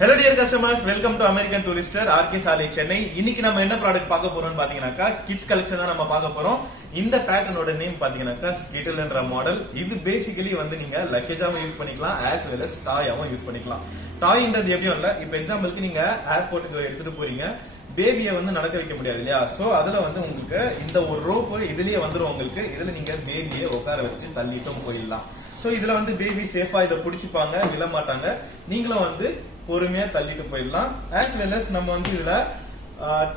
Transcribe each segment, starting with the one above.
Hello dear customers, welcome to American Tourister RK Salai Chennai. இன்னைக்கு நம்ம என்ன product பார்க்க போறோம்னு பாத்தீங்கன்னாக்கா கிட்ஸ் கலெக்ஷன் தான் நம்ம பார்க்க போறோம். இந்த பேட்டர்னோட நேம் பாத்தீங்கன்னாக்கா ஸ்கிட்டில்ன்ற மாடல். இது பேசிக்கலி வந்து நீங்க லக்கேஜாவும் யூஸ் பண்ணிக்கலாம் as well as டாயாவும் யூஸ் பண்ணிக்கலாம். டாய்ன்றது எப்படியும் இல்ல. இப்போ எக்ஸாம்பிளுக்கு நீங்க ஏர்போர்ட்டுக்கு எடுத்துட்டு போறீங்க. பேபியை வந்து நடக்க வைக்க முடியாது இல்லையா? சோ அதுல வந்து உங்களுக்கு இந்த ஒரு ரோப் இதுலயே வந்துரும் உங்களுக்கு. இதுல நீங்க பேபியை உட்கார வச்சுட்டு தள்ளிட்டும் போயிடலாம். சோ இதுல வந்து பேபி சேஃபா இதை பிடிச்சிப்பாங்க, விழ மாட்டாங்க. நீங்களும் வந்து பொறுமையா தள்ளிட்டு போயிடலாம். as well as நம்ம வந்து இதுல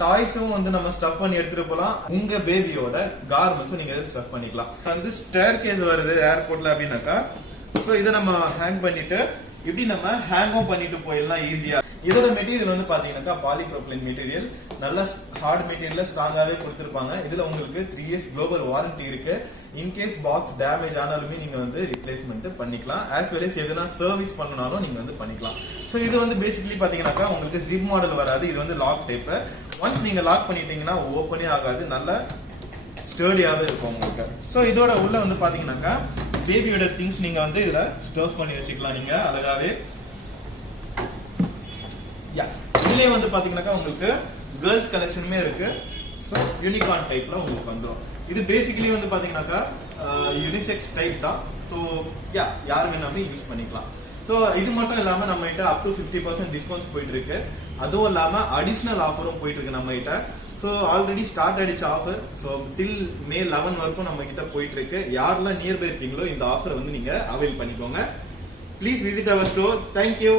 டாய்ஸும் வந்து நம்ம ஸ்டஃப் பண்ணி எடுத்துட்டு போலாம். உங்க பேபியோட கார்மெண்ட்ஸும் நீங்க ஸ்டஃப் பண்ணிக்கலாம். வந்து ஸ்டேர் கேஸ் வருது ஏர்போர்ட்ல அப்படின்னாக்கா, ஸோ இதை நம்ம ஹேங் பண்ணிட்டு இப்படி நம்ம ஹேங்கும் பண்ணிட்டு போயிடலாம் ஈஸியா. இதோட மெட்டீரியல் வந்து பாத்தீங்கன்னாக்கா பாலிப்ரோபிலின் மெட்டீரியல், நல்ல ஹார்ட் மெட்டீரியல் ஸ்ட்ராங்காவே கொடுத்திருப்பாங்க. இதுல உங்களுக்கு 3 years குளோபல் வாரண்டி இருக்கு. இன்கேஸ் பாக்ஸ் டேமேஜ் ஆனாலுமே நீங்க வந்து ரிப்ளேஸ்மெண்ட் பண்ணிக்கலாம். as well as எதுனா சர்வீஸ் பண்ணனாலும் நீங்க வந்து பண்ணிக்கலாம். சோ இது வந்து பேசிக்கலி பாத்தீங்கன்னாக்கா உங்களுக்கு ஜிப் மாடல் வராது. இது வந்து லாக் டைப். ஒன்ஸ் நீங்க லாக் பண்ணிட்டீங்கன்னா ஓப்பனே ஆகாது, நல்ல ஸ்டர்டியாவே இருக்கும் உங்களுக்கு. சோ இதோட உள்ள வந்து பாத்தீங்கன்னாக்கா பேபியோட திங்ஸ் நீங்க வந்து இதுல ஸ்டோர் பண்ணி வச்சுக்கலாம் நீங்க அழகாவே. இதுலயே வந்து பாத்தீங்கன்னாக்கா உங்களுக்கு கேர்ள்ஸ் கலெக்ஷனுமே இருக்கு. சோ யூனிகார்ன் டைப்ல உங்களுக்கு வந்துடும். இது பேசிக்கலி வந்து பாத்தீங்கன்னாக்கா யூனிசெக்ஸ் டைப் தான். ஸோ யார் வேணாலும் யூஸ் பண்ணிக்கலாம். ஸோ இது மட்டும் இல்லாம நம்ம கிட்ட அப் டு 50% டிஸ்கவுண்ட்ஸ் போயிட்டு இருக்கு. அதுவும் இல்லாம அடிஷனல் ஆஃபரும் போயிட்டு இருக்கு நம்ம கிட்ட. ஸோ ஆல்ரெடி ஸ்டார்ட் ஆயிடுச்சு ஆஃபர். ஸோ டில் May 11 வரைக்கும் நம்ம கிட்ட போயிட்டு இருக்கு. யாரெல்லாம் நியர்பை இருக்கீங்களோ இந்த ஆஃபர் வந்து நீங்க அவைல் பண்ணிக்கோங்க. Please visit our store. Thank you.